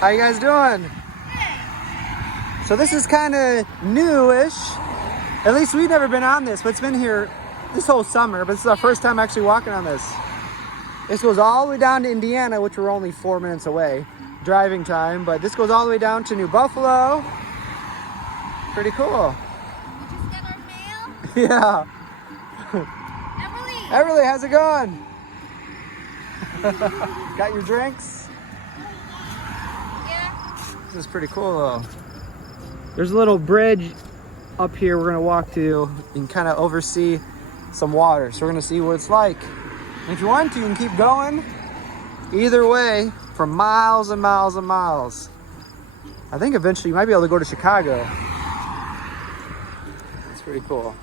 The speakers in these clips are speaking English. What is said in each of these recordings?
How you guys doing? So this is kind of newish. At least we've never been on this, but it's been here this whole summer, but this is our first time actually walking on this. This goes all the way down to Indiana, which we're only 4 minutes away, driving time, but this goes all the way down to New Buffalo. Pretty cool. We just got our mail. Yeah. Everly, how's it going? Got your drinks? Yeah. This is pretty cool though. There's a little bridge up here we're gonna walk to and kind of oversee some water. So we're gonna see what it's like. And if you want to, you can keep going either way for miles and miles and miles. I think eventually you might be able to go to Chicago. It's pretty cool.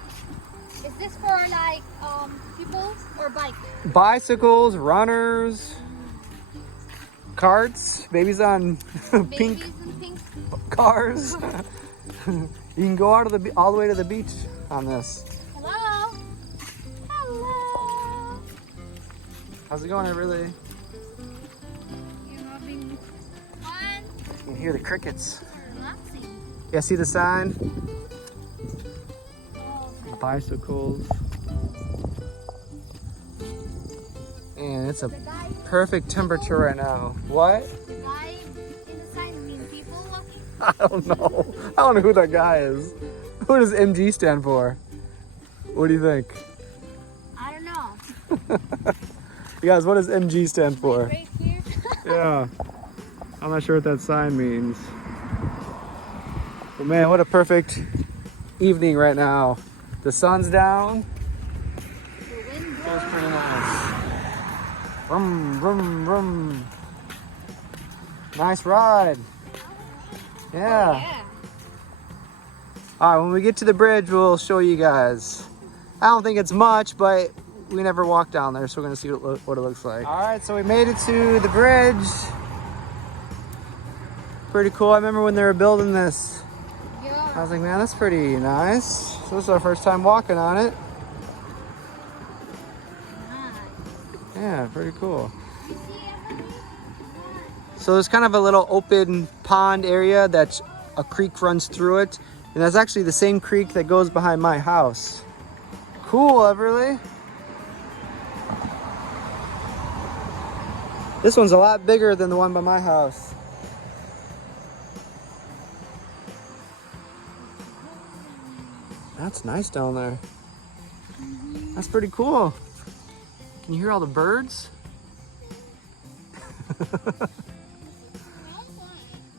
Is this for like people or bikes? Bicycles, runners, carts, babies on pink Babies and pink. cars. You can go all the way to the beach on this. Hello. Hello. How's it going, really? You're having fun. You can hear the crickets. Relaxing. Yeah, see the sign? Oh, Bicycles. And it's a the guy. perfect temperature right now. What? The guy in the sign mean people walking. I don't know. I don't know who that guy is. What does MG stand for? What do you think? I don't know. You guys, what does MG stand for? Right here. Yeah. I'm not sure what that sign means. But man, what a perfect evening right now. The sun's down. The wind Feels blows. pretty nice. Vroom, vroom, vroom. Nice ride. Yeah. Yeah. All right, when we get to the bridge, we'll show you guys. I don't think it's much, but we never walked down there, so we're gonna see what it looks like. All right, so we made it to the bridge. Pretty cool. I remember when they were building this. I Yeah. was like, man, that's pretty nice. So this is our first time walking on it. Nice. Yeah, pretty cool. You see everything? So there's kind of a little open pond area that a creek runs through it. And that's actually the same creek that goes behind my house. Cool, Everly. This one's a lot bigger than the one by my house. That's nice down there. That's pretty cool. Can you hear all the birds?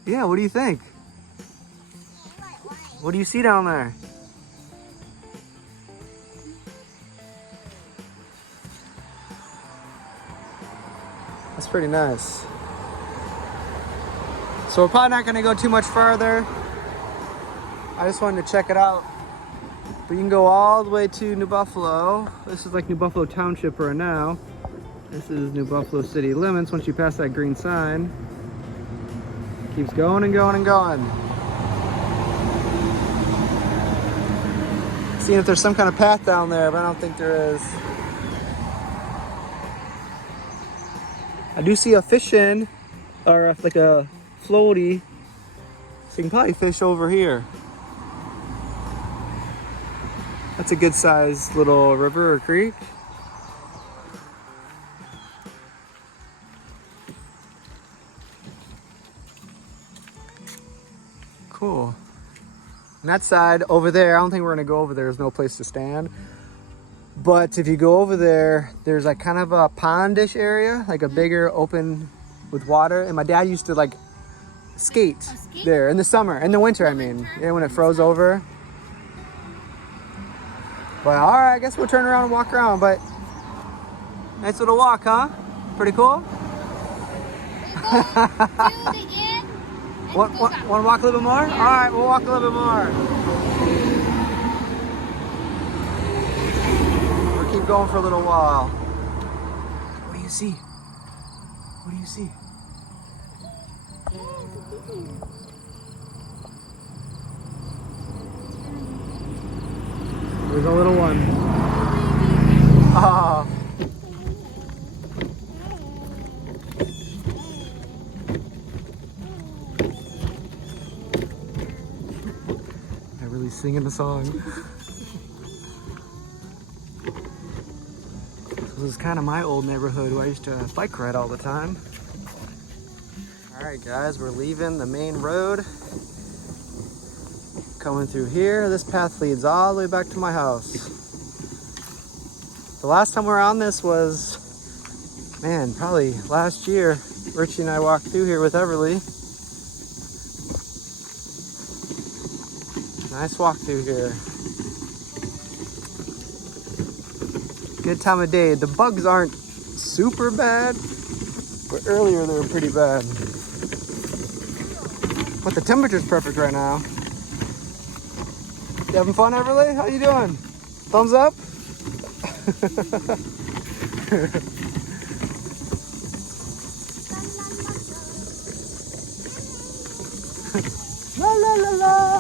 Yeah, what do you think? What do you see down there? That's pretty nice. So we're probably not gonna go too much further. I just wanted to check it out. But you can go all the way to New Buffalo. This is like New Buffalo Township right now. This is New Buffalo city limits once you pass that green sign. Keeps going and going and going. Seeing if there's some kind of path down there, but I don't think there is. I do see a fishing, or like a floaty. So you can probably fish over here. That's a good sized little river or creek. Cool. And that side over there, I don't think we're gonna go over there. There's no place to stand. But if you go over there, there's like kind of a pondish area, like a bigger open with water. And my dad used to like skate there in the summer, in the winter, I mean. Yeah, when it froze over. But all right, I guess we'll turn around and walk around. But nice little walk, huh? Pretty cool. We go to the end. Want to walk a little bit more? Yeah. All right, we'll walk a little bit more. We'll keep going for a little while. What do you see? What do you see? There's a little one. Ah. He's singing a song. This is kind of my old neighborhood where I used to bike ride all the time. All right, guys, we're leaving the main road. Coming through here, this path leads all the way back to my house. The last time we were on this was, man, probably last year. Richie and I walked through here with Everly. Nice walk through here. Good time of day. The bugs aren't super bad, but earlier they were pretty bad. But the temperature's perfect right now. You having fun, Everly? How you doing? Thumbs up? La la la la.